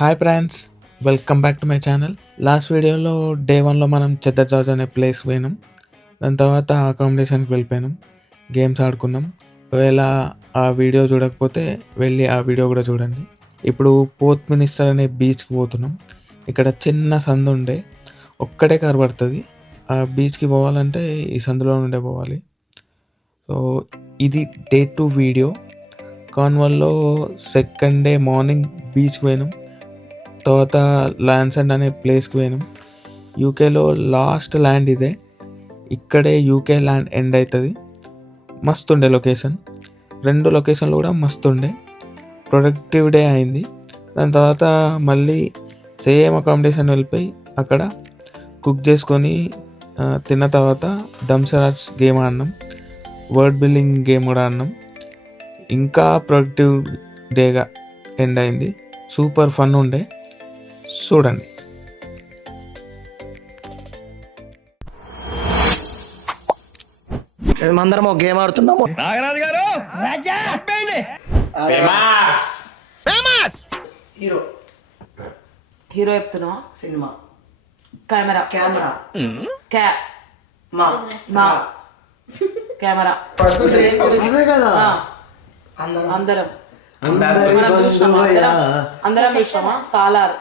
Hi friends, welcome back to my channel. Last వీడియోలో day 1లో మనం చెద్దర్ George అనే ప్లేస్కి పోయినాం. దాని తర్వాత అకామిడేషన్కి వెళ్ళిపోయినాం, గేమ్స్ ఆడుకున్నాం. ఒకవేళ ఆ వీడియో చూడకపోతే వెళ్ళి ఆ వీడియో కూడా చూడండి. ఇప్పుడు పోర్ట్ మినిస్టర్ అనే బీచ్కి పోతున్నాం. ఇక్కడ చిన్న సందు ఉండే ఒక్కటే కారు పడుతుంది. ఆ బీచ్కి పోవాలంటే ఈ సందులో నుండే పోవాలి. సో ఇది డే 2 వీడియో. కార్న్వాల్లో సెకండ్ డే మార్నింగ్ బీచ్కి పోయినాం. తర్వాత ల్యాండ్స్ అండ్ అనే ప్లేస్కి పోయినాం. యూకేలో లాస్ట్ ల్యాండ్ ఇదే. ఇక్కడే యూకే ల్యాండ్ ఎండ్ అవుతుంది. మస్తు ఉండే లొకేషన్. 2 లొకేషన్లు కూడా మస్తు ఉండే. ప్రొడక్టివ్ డే అయింది. దాని తర్వాత మళ్ళీ సేమ్ అకామిడేషన్ వెళ్ళిపోయి అక్కడ కుక్ చేసుకొని తిన్న తర్వాత దంసరాజ్ గేమ్ ఆడినాం. వర్డ్ బిల్డింగ్ గేమ్ కూడా ఆడినాం. ఇంకా ప్రొడక్టివ్ డేగా ఎండ్ అయింది. సూపర్ ఫన్ ఉండే, చూడండి. మేమందరం ఒక గేమ్ ఆడుతున్నాము. నాగరాజు గారు హీరో హీరో చెప్తున్నావా? సినిమా కెమెరా కెమెరా మా మా కెమెరా అదే కదా. అందరం మనం చూసినామా? అందరం చూసినామా? సాలార్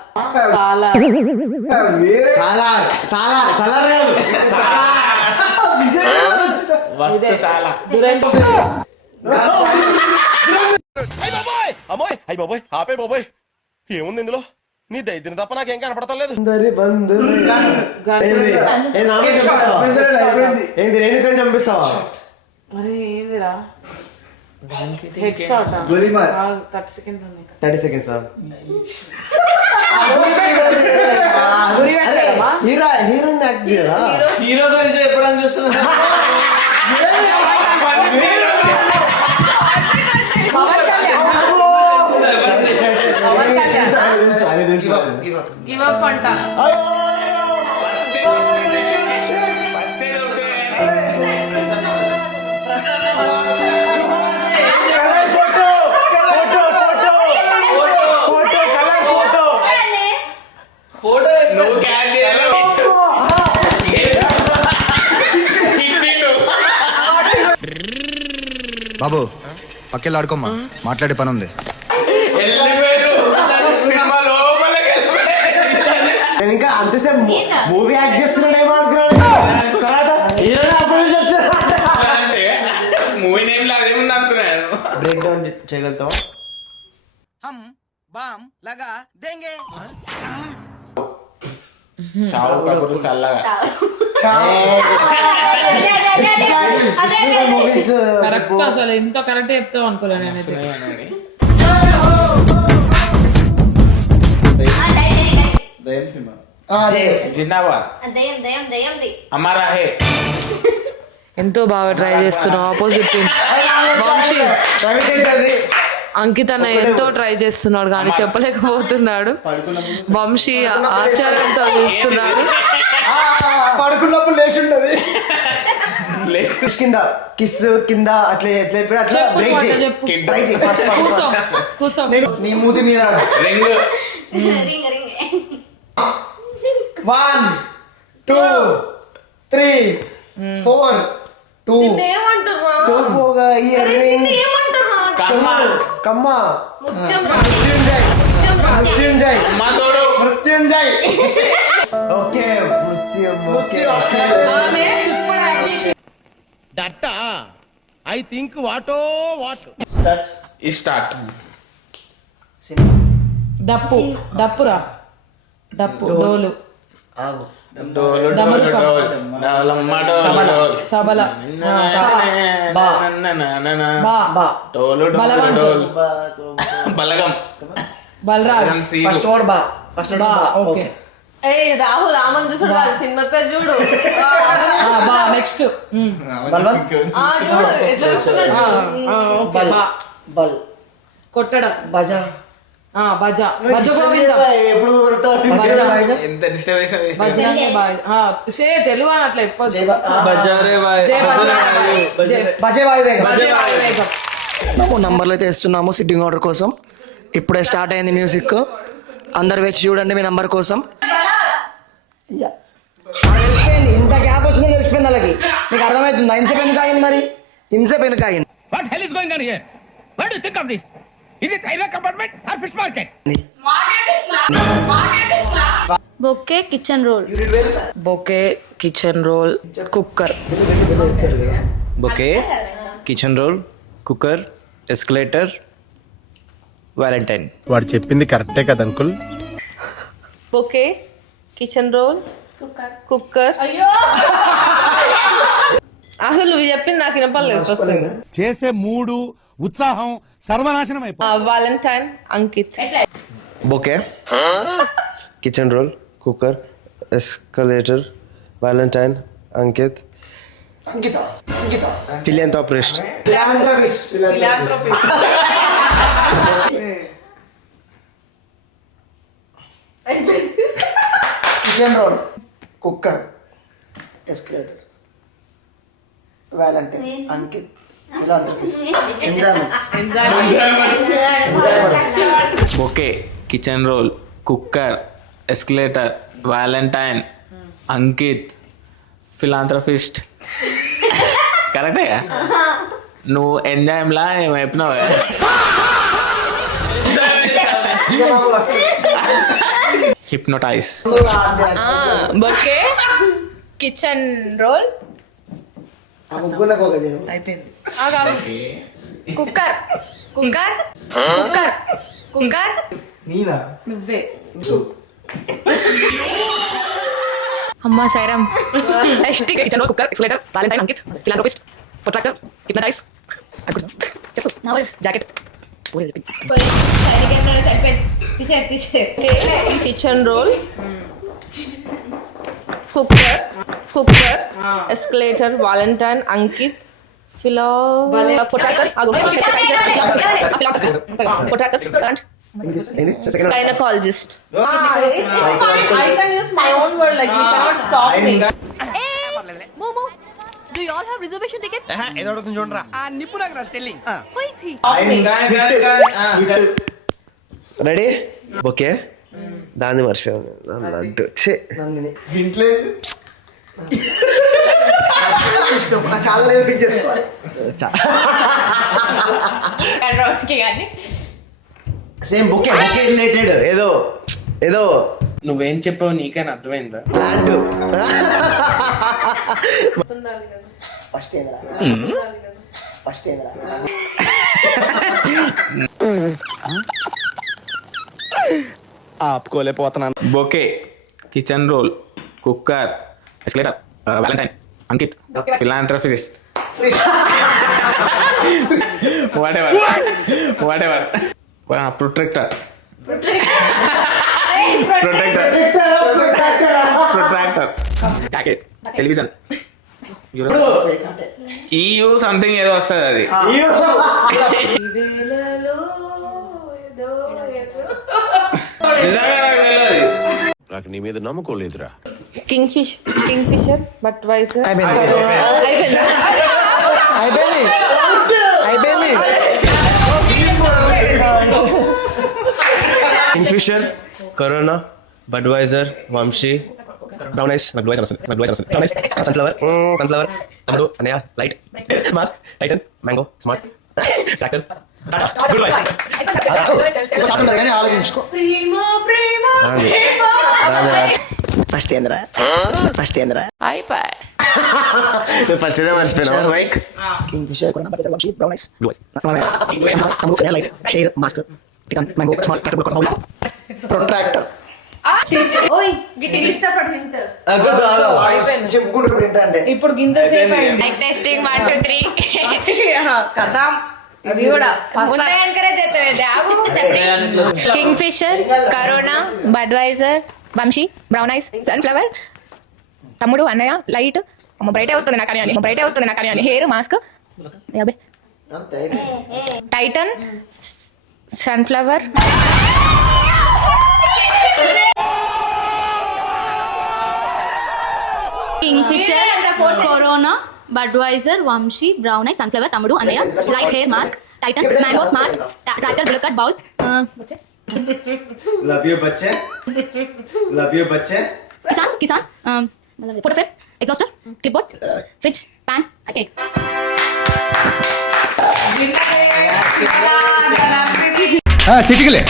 ఇదే అమ్మోయ్ అయ్యి బాబోయ్ ఆపే బాబోయ్, ఏముంది ఇందులో? నీ దైత్యం తప్ప నాకేం కనపడతలేదు. చంపిస్తావా? అది ఏందిరా? హెడ్ షాట్ 30 సెకండ్స్ ఉంది. 30 seconds హీరోయిన్ యాక్ట్ చేయరా? హీరో గురించి ఎప్పుడని చూస్తున్నా? గివ్ అప్ అంట. ఫోటో నువ్వు క్యాచ్ చేయలేవు. బాబు పక్కెళ్ళి ఆడుకోమ్మా, మాట్లాడే పని ఉంది. సినిమా లోపలికి నేను ఇంకా అంతసేపు మూవీ యాక్ట్ చేస్తున్నాడేమో అంటే మూవీ నేమ్ లో అదేముంది అనుకున్నాను. బ్రేక్ డౌన్ చేయగలుగుతావా? చావు కబురు చల్లగా. కరెక్ట్, అసలు ఎంత కరెక్ట్ చెప్తావు అనుకోలే నేనైతే. జిందాబాద్ అమరా హే. ఎంతో బాగా ట్రై చేస్తున్నావు. ఆపోజిట్ టీమ్ వంశీ అంకిత్ అన్న ఎంతో ట్రై చేస్తున్నాడు కానీ చెప్పలేకపోతున్నాడు. వంశీ ఆచార్యంతో చూస్తున్నాడు. పడుకున్నప్పుడు లేచి ఉంటది కింద కిస్ కింద అట్లా ఎట్లా అట్లా బ్రేక్ చేయి. చెప్పు. బ్రేక్ చేయి. కూసో కూసో. నీ మూతి మీద రింగ్ 1 2 3 4 2 చూపుగా ఇయరింగ్ కమ్మ మృత్యుంజయ్ అమ్మతోడు మృత్యుంజయ్. ఓకే మృత్యు ఆమె సూపర్ యాక్ట్ చేసి స్టార్ట్. డప్పురా డప్పు డోలు డోలు డమరుకం. డోలమ్మ డోలు తబల డోలు బలవంతు. డోలు బలగం బలరాజ్. ఫస్ట్ వర్డ్ బా ఫస్ట్ బా ఓకే. రాహుల్ ఆమన్ చూసాడు కాదు, సినిమా పేరు చూడు. బా నెక్స్ట్ బల్వంత్ చూడు ఎట్లా చూస్తున్నాడు. ఓకే. బా బల్ కొట్టడం. బజా భజ భజ గోవిందం. ఎప్పుడు ఎంత డిస్టర్బేషన్ భజనే బాయ్. తెలుగు అని అట్లా చెప్పొచ్చు. జై బజే వాయు వేగం. నంబర్లు అయితే ఇస్తున్నాము సిట్టింగ్ ఆర్డర్ కోసం. ఇప్పుడే స్టార్ట్ అయింది మ్యూజిక్. అందరు వేచి చూడండి మీ నంబర్ కోసం. తెలిసిపోయింది, ఇంత గ్యాప్ వచ్చిందో తెలిసిపోయింది వాళ్ళకి. నీకు అర్థమవుతుందా? ఇంతసేపు ఎందుకు ఆగింది మరి? ఇంతసేపు ఎందుకు ఆగింది? What hell is going on here? What do you think of this? Is it railway compartment or fish market? Bouquet kitchen roll. Bouquet kitchen roll cooker. Bouquet kitchen roll cooker escalator valentine. వాడు చెప్పింది కరెక్టే కదా uncle. Bouquet kitchen roll cooker. అయ్యో అసలు నువ్వు చెప్పింది నాకు వినపడలేదు. చేసే మూడు ఉత్సాహం సర్వనాశనం valentine Ankit. Bouquet kitchen roll cooker escalator valentine Ankit philanthropist. Kitchen roll cooker escalator valentine Ankit bouquet kitchen roll cooker escalator valentine Ankit philanthropist. కరెక్టే. నువ్వు ఎంజాయ్లా ఏమో చెప్పినావు. హిప్నోటైజ్. బొకే కిచెన్ రోల్ అయిపోయింది. Cooker cooker cooker cooker. నువ్వే అమ్మా సైరం. Kitchen roll cooker escalator valentine Ankit philanthropist protractor hypnotise. చెప్పు jacket. Kitchen roll cooker cooker escalator valentine Ankit gynaecologist. I can use my own word, like you cannot stop me. Momo, do you all have reservation tickets? ఏదో అడుగుతుంది చూడరా. Who is he? Ready okay దాన్ని మర్చిపోయాను. లడ్డు same bouquet bouquet related ఏదో ఏదో. నువ్వేం చెప్పావు నీకైనా అర్థమైందా? ప్లాంట్ ఫస్ట్ ఏంద్రా ఫస్ట్ ఏంద్రా ఆపుకోలేకపోతున్నాను. Bouquet kitchen roll cooker escalator valentine Ankit philanthropist. Whatever protector protractor jacket television EU something ఏదో వస్తుంది అది. నాకు నీ మీద నమ్మకం లేదురా. Kingfisher Budweiser. అయిపోయింది అయిపోయింది. Kingfisher Corona Budweiser Vamshi brown ice sunflower తమ్ముడు అన్నయ్య light mask Titan mango smart tractor ఆలోచించుకో. ఫస్ట్ ఏంద్రా ఫస్ట్ ఏంద్రా ఫస్ట్ ఏదో మర్చిపోయినా mic Kingfisher brown ice తమ్ముడు light hair mask Titan mango smart tractor protractor. చెప్పుకుంటూ ఏంటంటే ఇప్పుడు గింత సేపు అయింది. టెస్టింగ్ 1 2 3 కదా ఇది కూడా Kingfisher Corona Budweiser Vamshi brown ice sunflower తమ్ముడు అన్నయ్య లైట్ అమ్మ బ్రైట్ అవుతుంది నా కార్యాన్ని బ్రైట్ అవుతుంది నా కార్యాన్ని హెయిర్ మాస్క్ యాభై Titan sunflower Kingfisher Corona Budweiser Vamshi brown eye sunflower తమ్ముడు అన్నయ్య light hair mask Titan mango smart tractor bullet bowl love you బచ్చే లవ్ యూ బచ్చే किसान photo frame exhauster clipboard fridge pan cake చిటికలే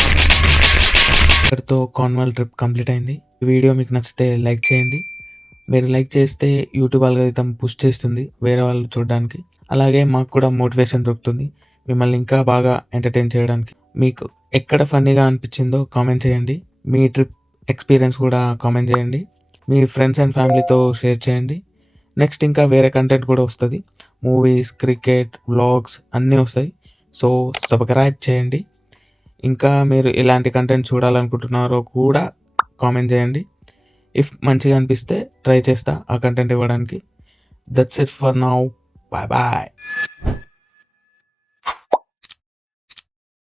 ఇక్కడితో Cornwall trip complete అయింది. ఈ video మీకు నచ్చితే లైక్ చేయండి. మీరు లైక్ చేస్తే యూట్యూబ్ అల్గోరిథం పుష్ చేస్తుంది వేరే వాళ్ళు చూడడానికి. అలాగే మాకు కూడా మోటివేషన్ దొరుకుతుంది మిమ్మల్ని ఇంకా బాగా ఎంటర్టైన్ చేయడానికి. మీకు ఎక్కడ ఫన్నీగా అనిపించిందో కామెంట్ చేయండి. మీ ట్రిప్ ఎక్స్పీరియన్స్ కూడా కామెంట్ చేయండి. మీ ఫ్రెండ్స్ అండ్ ఫ్యామిలీతో షేర్ చేయండి. నెక్స్ట్ ఇంకా వేరే కంటెంట్ కూడా వస్తుంది. మూవీస్, క్రికెట్, వ్లాగ్స్ అన్నీ వస్తాయి. సో సబ్స్క్రైబ్ చేయండి. ఇంకా మీరు ఎలాంటి కంటెంట్ చూడాలనుకుంటున్నారో కూడా కామెంట్ చేయండి. ఇఫ్ మంచిగా అనిపిస్తే ట్రై చేస్తా ఆ కంటెంట్ ఇవ్వడానికి. That's it for now. Bye bye.